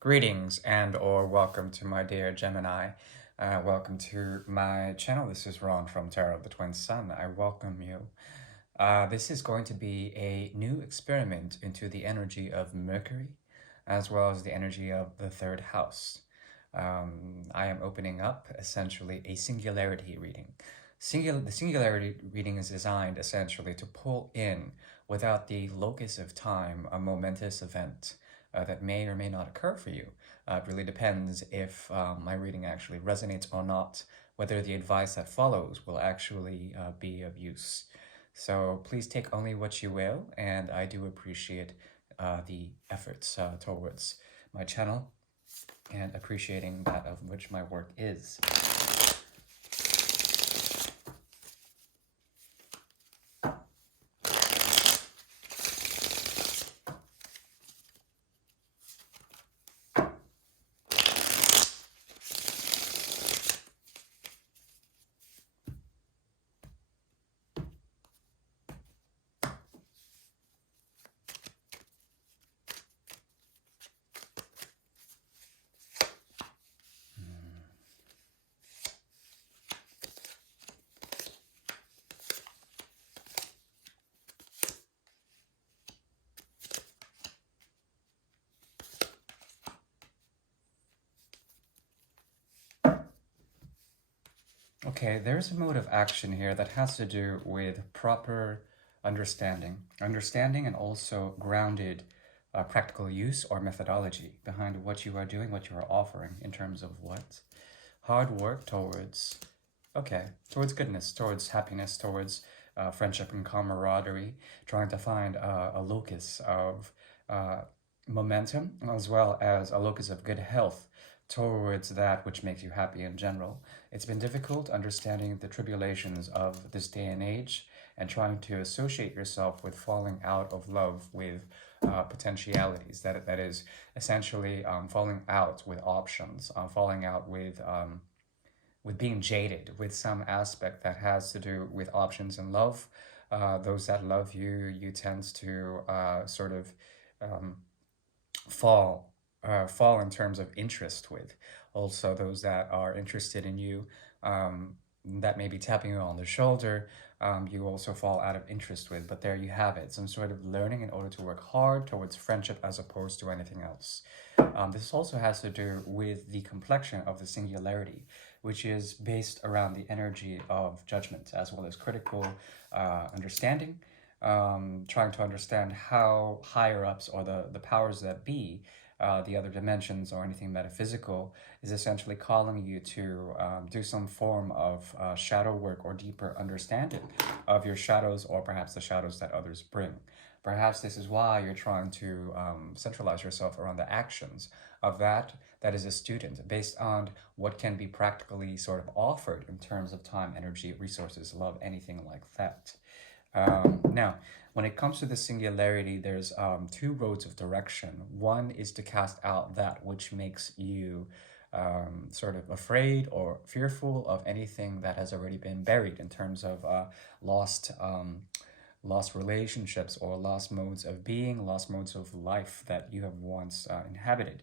Greetings and or welcome to my dear Gemini. Welcome to my channel. This is Ron from Tarot of the Twin Sun. I welcome you. This is going to be a new experiment into the energy of Mercury as well as the energy of the third house. I am opening up essentially a singularity reading. The singularity reading is designed essentially to pull in, without the locus of time, a momentous event that may or may not occur for you. It really depends if my reading actually resonates or not, whether the advice that follows will actually be of use. So please take only what you will, and I do appreciate the efforts towards my channel and appreciating that of which my work is. Okay, there's a mode of action here that has to do with proper understanding and also grounded practical use or methodology behind what you are doing, what you are offering in terms of what? Hard work towards, towards goodness, towards happiness, towards friendship and camaraderie, trying to find a locus of momentum as well as a locus of good health towards that which makes you happy in general. It's been difficult understanding the tribulations of this day and age and trying to associate yourself with falling out of love with potentialities. That is essentially falling out with options, falling out with being jaded with some aspect that has to do with options in love. Those that love you, you tend to sort of um, fall in terms of interest with. Also, those that are interested in you, that may be tapping you on the shoulder, you also fall out of interest with. But there you have it, some sort of learning in order to work hard towards friendship as opposed to anything else. This also has to do with the complexion of the singularity, which is based around the energy of judgment as well as critical understanding, trying to understand how higher ups or the powers that be, the other dimensions or anything metaphysical, is essentially calling you to do some form of shadow work or deeper understanding of your shadows or perhaps the shadows that others bring. Perhaps this is why you're trying to centralize yourself around the actions of that is a student, based on what can be practically sort of offered in terms of time, energy, resources, love, anything like that. Now, when it comes to the singularity, there's two roads of direction. One is to cast out that which makes you sort of afraid or fearful of anything that has already been buried in terms of lost lost relationships or lost modes of being, lost modes of life that you have once inhabited.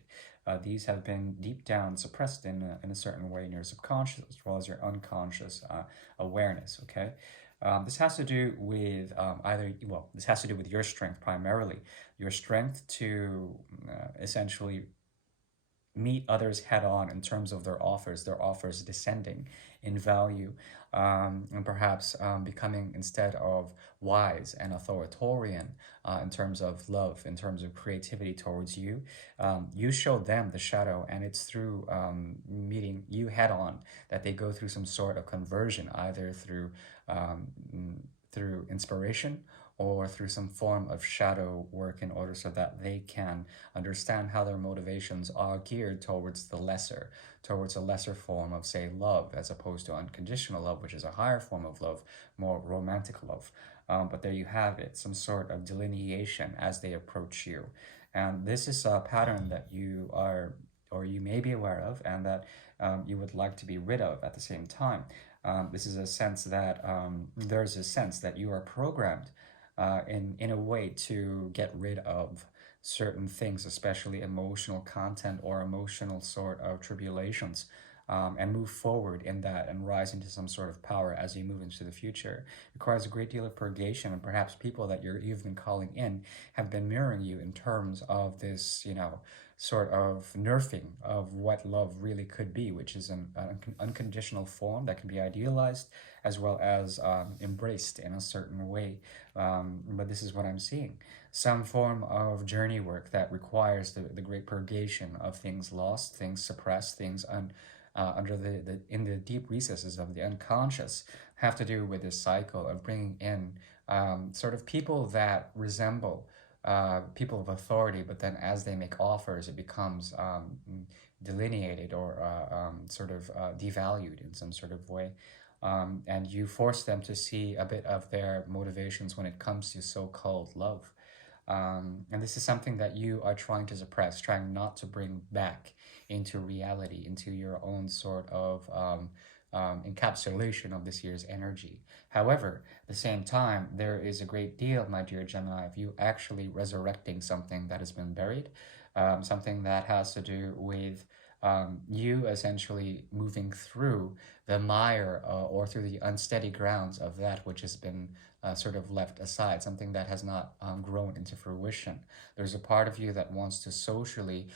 These have been deep down suppressed in a certain way in your subconscious as well as your unconscious awareness, okay? This has to do with this has to do with your strength primarily. Your strength to essentially meet others head on in terms of their offers descending in value, and perhaps becoming, instead of wise and authoritarian in terms of love, in terms of creativity towards you, you show them the shadow, and it's through meeting you head on that they go through some sort of conversion, either um, through inspiration or through some form of shadow work, in order so that they can understand how their motivations are geared towards towards a lesser form of, say, love, as opposed to unconditional love, which is a higher form of love, more romantic love. But there you have it, some sort of delineation as they approach you. And this is a pattern that you are, or you may be aware of, and that you would like to be rid of at the same time. This is a sense that there's a sense that you are programmed in a way to get rid of certain things, especially emotional content or emotional sort of tribulations, and move forward in that and rise into some sort of power as you move into the future. It requires a great deal of purgation, and perhaps people that you've been calling in have been mirroring you in terms of this, sort of nerfing of what love really could be, which is an unconditional form that can be idealized as well as embraced in a certain way. But this is what I'm seeing: some form of journey work that requires the great purgation of things lost, things suppressed, things under the in the deep recesses of the unconscious, have to do with this cycle of bringing in sort of people that resemble people of authority, but then as they make offers, it becomes delineated or sort of devalued in some sort of way. And you force them to see a bit of their motivations when it comes to so-called love. And this is something that you are trying to suppress, trying not to bring back into reality, into your own sort of encapsulation of this year's energy. However, at the same time, there is a great deal, my dear Gemini, of you actually resurrecting something that has been buried, something that has to do with you essentially moving through the mire or through the unsteady grounds of that which has been sort of left aside, something that has not grown into fruition. There's a part of you that wants to socially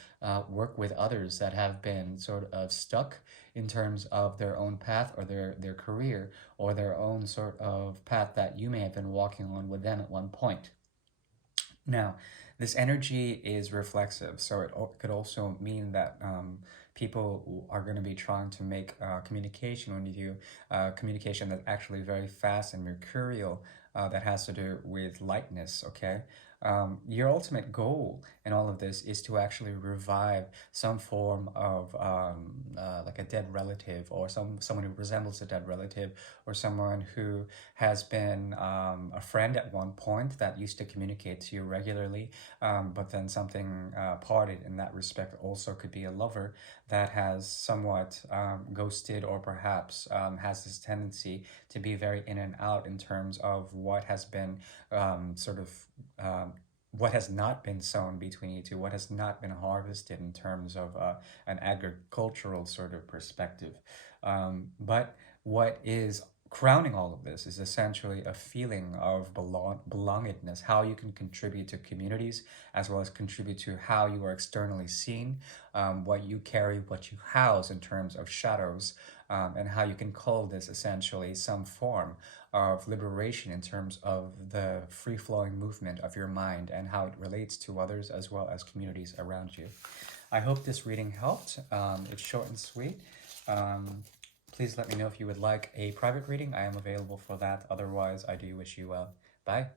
work with others that have been sort of stuck in terms of their own path or their career or their own sort of path that you may have been walking on with them at one point. Now, this energy is reflexive, so it could also mean that people are going to be trying to make communication with you, communication that's actually very fast and mercurial, that has to do with lightness, okay? Your ultimate goal in all of this is to actually revive some form of like a dead relative, or someone who resembles a dead relative, or someone who has been a friend at one point that used to communicate to you regularly, but then something parted in that respect. Also could be a lover that has somewhat ghosted, or perhaps has this tendency to be very in and out in terms of what has been sort of what has not been sown between you two, what has not been harvested in terms of an agricultural sort of perspective. But what is crowning all of this is essentially a feeling of belongingness, how you can contribute to communities, as well as contribute to how you are externally seen, what you carry, what you house in terms of shadows, and how you can call this essentially some form of liberation in terms of the free-flowing movement of your mind and how it relates to others as well as communities around you. I hope this reading helped. It's short and sweet. Um, Please let me know if you would like a private reading. I am available for that. Otherwise, I do wish you well. Bye.